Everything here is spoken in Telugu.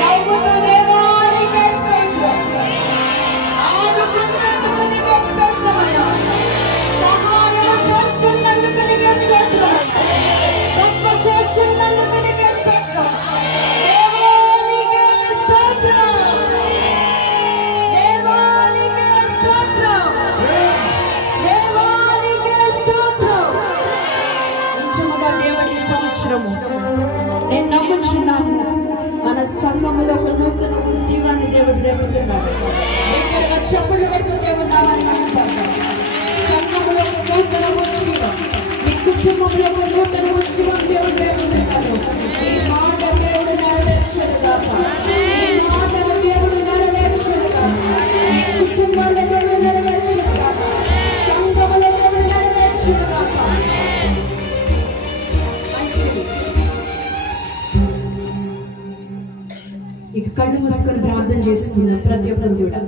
నవ్వుతూ దేవానికే స్తోత్రం. ఆదుకున్నందుకు నీకే స్తోత్రమయ్యా. సహాయము చేస్తున్నందుకు నీకే స్తోత్రం. గొప్ప చేస్తున్నందుకు నీకే స్తోత్రం. దేవా నీకే స్తోత్రం. దేవా నీకే స్తోత్రం. దేవా నీకే స్తోత్రం. నిజముగా దేవుని సంవత్సరము నేను నమ్ముచున్నాను. మన సంఘములో ఒక నూతన జీవాన్ని దేవుడు రేపుతున్నాడు. దగ్గరగా చెప్పుడు పెడుతూ దేవుడు నామని నమ్ముతాడు. సంఘములో ఒక నూతన జీవం, మీ కుటుంబంలో ఒక నూతన జీవం దేవుడు రేపుతున్నాడు. ఈ మాట దేవుడు నెరవేర్చడు కాక, ఈ మాటల దేవుడు నెరవేర్చడు కాక, ఈ కుటుంబాల దేవుడు నెరవేర్చడు కాక, సంఘములో దేవుడు నెరవేర్చడు కాక. ఇక కళ్ళు మూసుకొని ప్రార్థన చేసుకున్నాం ప్రతి ఒక్కరు కూడా.